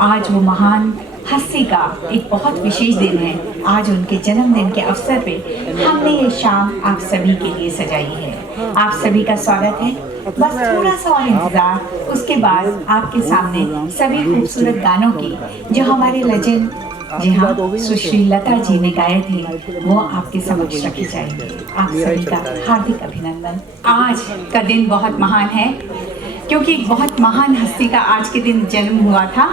आज वो महान हस्ती का एक बहुत विशेष दिन है। आज उनके जन्मदिन के अवसर पे हमने ये शाम आप सभी के लिए सजाई है। आप सभी का स्वागत है। बस थोड़ा सा और इंतजार, उसके बाद आपके सामने सभी खूबसूरत गानों की जो हमारे लेजेंड, जी हाँ, सुश्री लता जी ने गाए थे, वो आपके समक्ष रखे जाएंगे। आप सभी का हार्दिक अभिनंदन। आज का दिन बहुत महान है क्योंकि एक बहुत महान हस्ती का आज के दिन जन्म हुआ था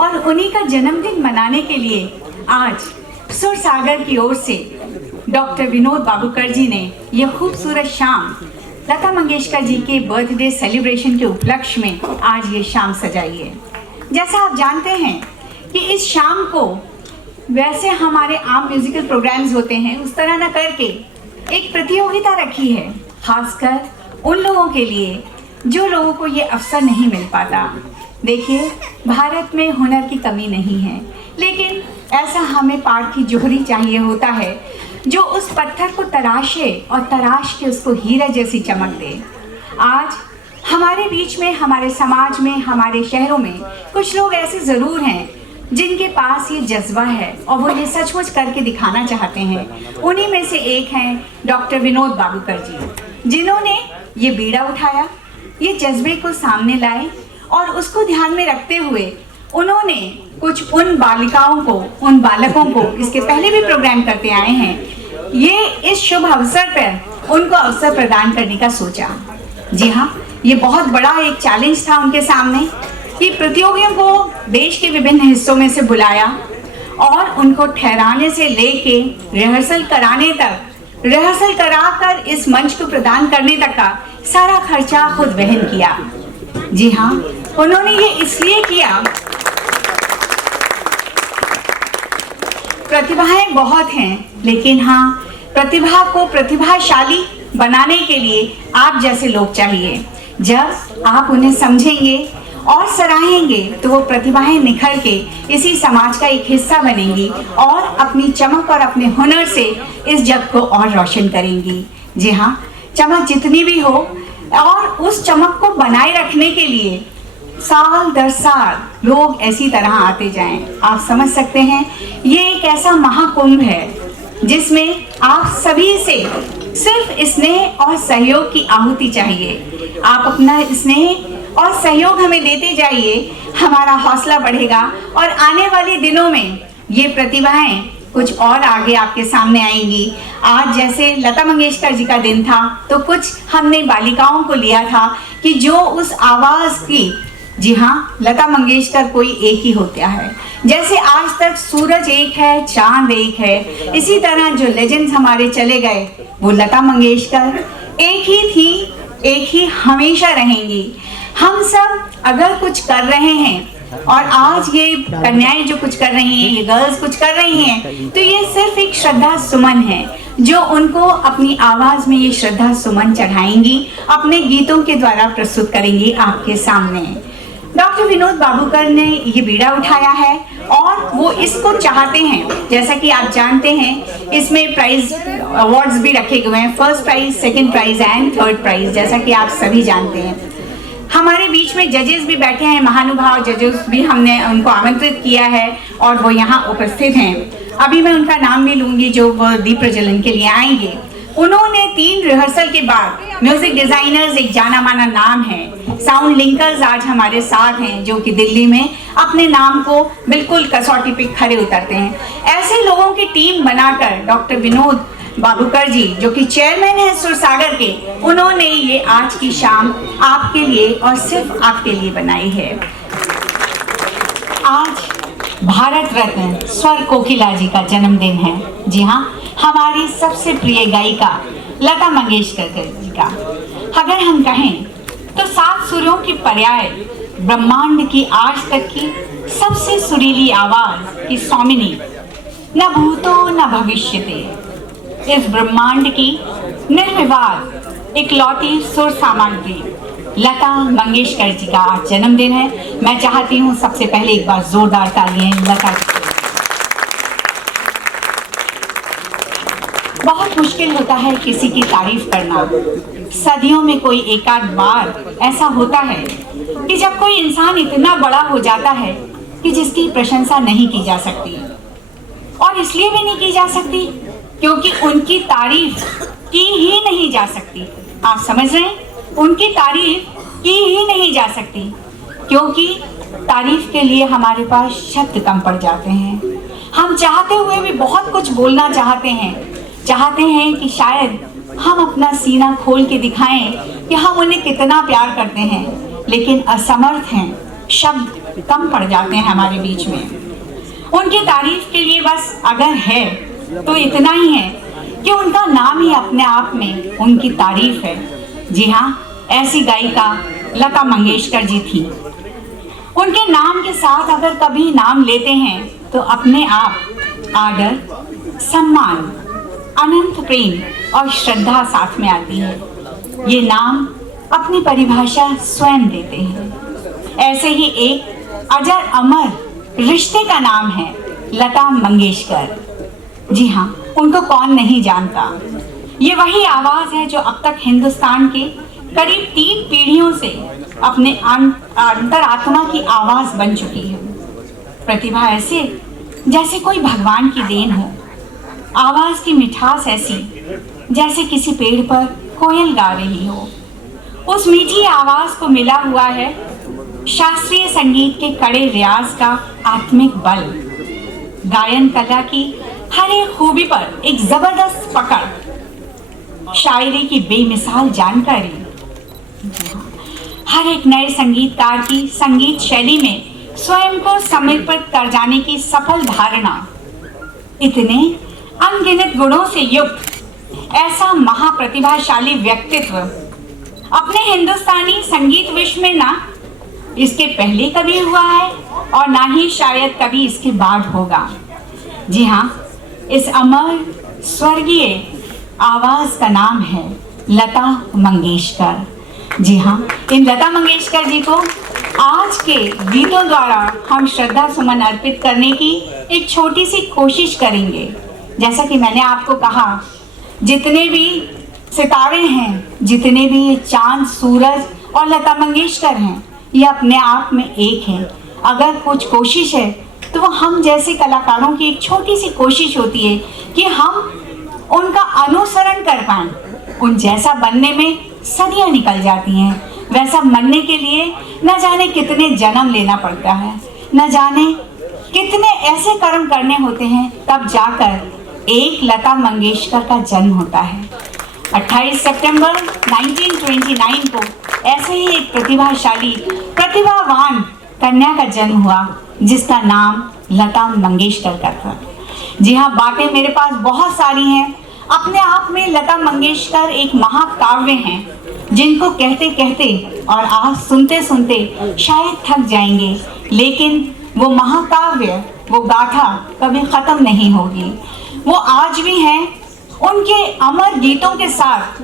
और उन्हीं का जन्मदिन मनाने के लिए आज सुर सागर की ओर से डॉक्टर विनोद बाबूकर जी ने यह खूबसूरत शाम लता मंगेशकर जी के बर्थडे सेलिब्रेशन के उपलक्ष्य में आज ये शाम सजाई है। जैसा आप जानते हैं कि इस शाम को वैसे हमारे आम म्यूजिकल प्रोग्राम्स होते हैं, उस तरह न करके एक प्रतियोगिता रखी है, खासकर उन लोगों के लिए जो लोगों को ये अवसर नहीं मिल पाता। देखिए, भारत में हुनर की कमी नहीं है, लेकिन ऐसा हमें पाठ की जोहरी चाहिए होता है जो उस पत्थर को तराशे और तराश के उसको हीरा जैसी चमक दे। आज हमारे बीच में, हमारे समाज में, हमारे शहरों में कुछ लोग ऐसे ज़रूर हैं जिनके पास ये जज्बा है और वो ये सचमुच करके दिखाना चाहते हैं। उन्हीं में से एक हैं डॉक्टर विनोद बाबूकर जी, जिन्होंने ये बीड़ा उठाया, ये जज्बे को सामने लाए और उसको ध्यान में रखते हुए उन्होंने कुछ उन बालिकाओं को, उन बालकों को, इसके पहले भी प्रोग्राम करते आए हैं, ये इस शुभ अवसर पर उनको अवसर प्रदान करने का सोचा। जी हाँ, ये बहुत बड़ा एक चैलेंज था उनके सामने कि प्रतियोगियों को देश के विभिन्न हिस्सों में से बुलाया और उनको ठहराने से लेके रिहर्सल कराने तक, रिहर्सल कराकर इस मंच को प्रदान करने तक का सारा खर्चा खुद वहन किया। जी हाँ, उन्होंने ये इसलिए किया, प्रतिभाएं बहुत हैं, लेकिन हाँ, प्रतिभा को प्रतिभाशाली बनाने के लिए आप जैसे लोग चाहिए। जब आप उन्हें समझेंगे और सराहेंगे तो वो प्रतिभाएं निखर के इसी समाज का एक हिस्सा बनेंगी और अपनी चमक और अपने हुनर से इस जग को और रोशन करेंगी। जी हाँ, चमक जितनी भी हो और उस चमक को बनाए रखने के लिए साल दर साल लोग ऐसी तरह आते जाएं। आप समझ सकते हैं, ये एक ऐसा महाकुंभ है जिसमें आप सभी से सिर्फ स्नेह और सहयोग की आहुति चाहिए। आप अपना स्नेह और सहयोग हमें देते जाइए, हमारा हौसला बढ़ेगा और आने वाले दिनों में ये प्रतिभाएं कुछ और आगे आपके सामने आएंगी। आज जैसे लता मंगेशकर जी का दिन था तो कुछ हमने बालिकाओं को लिया था कि जो उस आवाज़ की, जी हाँ, लता मंगेशकर कोई एक ही होता है। जैसे आज तक सूरज एक है, चांद एक है, इसी तरह जो लेजेंड्स हमारे चले गए वो लता मंगेशकर एक ही थी, एक ही हमेशा रहेंगी। हम सब अगर कुछ कर रहे हैं और आज ये कन्याएं जो कुछ कर रही हैं, ये गर्ल्स कुछ कर रही हैं, तो ये सिर्फ एक श्रद्धा सुमन है जो उनको अपनी आवाज में ये श्रद्धा सुमन चढ़ाएंगी, अपने गीतों के द्वारा प्रस्तुत करेंगी आपके सामने। डॉक्टर विनोद बाबूकर ने ये बीड़ा उठाया है और वो इसको चाहते हैं, जैसा कि आप जानते हैं इसमें प्राइज अवार्ड्स भी रखे गए हैं, first prize, second prize and third prize, जैसा कि आप सभी जानते हैं। हमारे बीच में जजेस भी बैठे हैं, महानुभाव जजेस भी, हमने उनको आमंत्रित किया है और वो यहाँ उपस्थित हैं। अभी मैं उनका नाम भी लूँगी जो वो दीप प्रज्वलन के लिए आएंगे। उन्होंने 3 रिहर्सल के बाद, म्यूजिक डिजाइनर्स एक जाना माना नाम है, साउंड लिंकर्स आज हमारे साथ हैं जो कि दिल्ली में अपने नाम को बिल्कुल कसौटी पे खरे उतरते हैं। ऐसे लोगों की टीम बनाकर डॉक्टर विनोद बाबूकर जी, जो कि चेयरमैन है सुर सागर के, उन्होंने ये आज की शाम आपके लिए और सिर्फ आपके लिए बनाई है। आज भारत रत्न स्वर कोकिला जी का जन्मदिन है। जी हाँ, हमारी सबसे प्रिय गायिका लता मंगेशकर जी का। अगर हम कहें तो 7 सुरों की पर्याय, ब्रह्मांड की आज तक की सबसे सुरीली आवाज की स्वामिनी, न भूतो न भविष्यते, इस ब्रह्मांड की निर्विवाद इकलौती सुर सामग्री लता मंगेशकर जी का आज जन्मदिन है। मैं चाहती हूँ सबसे पहले एक बार जोरदार तालियां लता जी। बहुत मुश्किल होता है किसी की तारीफ करना। सदियों में कोई एकाध बार ऐसा होता है कि जब कोई इंसान इतना बड़ा हो जाता है कि जिसकी प्रशंसा नहीं की जा सकती, और इसलिए भी नहीं की जा सकती क्योंकि उनकी तारीफ की ही नहीं जा सकती। आप समझ रहे हैं, उनकी तारीफ की ही नहीं जा सकती क्योंकि तारीफ के लिए हमारे पास शब्द कम पड़ जाते हैं। हम चाहते हुए भी बहुत कुछ बोलना चाहते हैं कि शायद हम अपना सीना खोल के दिखाएं कि हम उन्हें कितना प्यार करते हैं, लेकिन असमर्थ हैं, शब्द कम पड़ जाते हैं हमारे बीच में। उनकी तारीफ के लिए बस अगर है तो इतना ही है कि उनका नाम ही अपने आप में उनकी तारीफ है। जी हाँ, ऐसी गायिका लता मंगेशकर जी थी। उनके नाम के साथ अगर कभी नाम लेते हैं तो अपने आप आदर, सम्मान, अनंत प्रेम और श्रद्धा साथ में आती है। ये नाम अपनी परिभाषा स्वयं देते हैं। ऐसे ही एक अजर अमर रिश्ते का नाम है लता मंगेशकर। जी हाँ, उनको कौन नहीं जानता। ये वही आवाज़ है जो अब तक हिंदुस्तान के करीब 3 पीढ़ियों से अपने अंतरात्मा की आवाज़ बन चुकी है। प्रतिभा ऐसे जैसे कोई भगवान की देन हो। आवाज़ की मिठास ऐसी जैसे किसी पेड़ पर कोयल गा रही हो। उस मीठी आवाज़ को मिला हुआ है शास्त्रीय संगीत के कड़े रियाज का आत्मिक बल, गायन कला की हर एक खूबी पर एक जबरदस्त पकड़, शायरी की बेमिसाल जानकारी, हर एक नए संगीतकार की संगीत शैली में स्वयं को समर्पित कर जाने की सफल धारणा, इतने अनगिनत गुणों से युक्त ऐसा महाप्रतिभाशाली व्यक्तित्व अपने हिंदुस्तानी संगीत विश्व में ना इसके पहले कभी हुआ है और ना ही शायद कभी इसके बाद होगा। जी हाँ, इस अमर स्वर्गीय आवाज़ का नाम है लता मंगेशकर। जी हाँ, इन लता मंगेशकर जी को आज के गीतों द्वारा हम श्रद्धा सुमन अर्पित करने की एक छोटी सी कोशिश करेंगे। जैसा कि मैंने आपको कहा, जितने भी सितारे हैं, जितने भी चांद, सूरज और लता मंगेशकर हैं, ये अपने आप में एक हैं। अगर कुछ कोशिश है तो वो हम जैसे कलाकारों की एक छोटी सी कोशिश होती है कि हम उनका अनुसरण कर पाएं। उन जैसा बनने में सदियां निकल जाती हैं। वैसा बनने के लिए न जाने कितने जन्म लेना पड़ता है, न जाने कितने ऐसे कर्म करने होते हैं, तब जाकर एक लता मंगेशकर का जन्म होता है। 28 सितंबर 1929 को ऐसे ही एक प्रतिभाशाली, प्रतिभावान कन्या का जन्म हुआ जिसका नाम लता मंगेशकर का था। जी हाँ, बातें मेरे पास बहुत सारी हैं। अपने आप में लता मंगेशकर एक महाकाव्य हैं जिनको कहते कहते और आप सुनते सुनते शायद थक जाएंगे, लेकिन वो महाकाव्य, वो गाथा कभी ख़त्म नहीं होगी। वो आज भी हैं। उनके अमर गीतों के साथ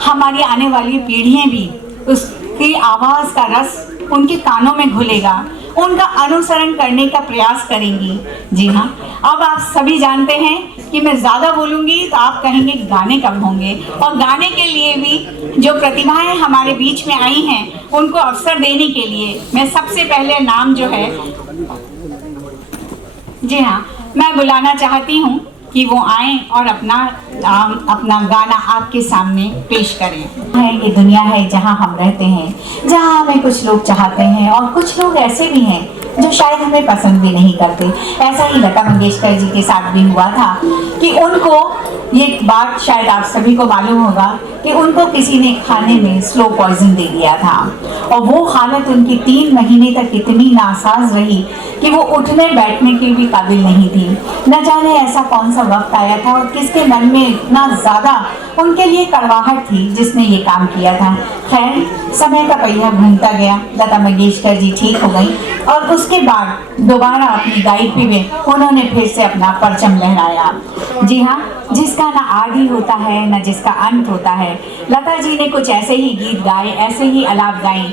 हमारी आने वाली पीढ़ियाँ भी उसकी आवाज़ का रस उनके कानों में घुलेगा, उनका अनुसरण करने का प्रयास करेंगी। जी हाँ, अब आप सभी जानते हैं कि मैं ज़्यादा बोलूँगी तो आप कहेंगे गाने कब होंगे, और गाने के लिए भी जो प्रतिभाएं हमारे बीच में आई हैं उनको अवसर देने के लिए मैं सबसे पहले नाम जो है, जी हाँ, मैं बुलाना चाहती हूँ कि वो आएं और अपना गाना आपके सामने पेश करें। ये दुनिया है जहाँ हम रहते हैं, जहाँ हमें कुछ लोग चाहते हैं और कुछ लोग ऐसे भी हैं जो शायद हमें पसंद भी नहीं करते। ऐसा ही लता मंगेशकर जी के साथ भी हुआ था कि उनको, ये बात शायद आप सभी को मालूम होगा कि उनको किसी ने खाने में स्लो पॉइजन दे दिया था, और वो हालत उनकी 3 महीने तक इतनी नासाज रही कि वो उठने बैठने के भी काबिल नहीं थी। न जाने ऐसा कौन सा वक्त आया था और किसके मन में इतना ज़्यादा उनके लिए कड़वाहट थी जिसने ये काम किया था। खैर, समय का पहिया घूमता गया, लता मंगेशकर जी ठीक हो गई और उसके बाद दोबारा अपनी गायकी में उन्होंने फिर से अपना परचम लहराया। जी हाँ, जिसका ना आदि होता है न जिसका अंत होता है। लता जी ने कुछ ऐसे ही गीत गाए, ऐसे ही आलाप गाए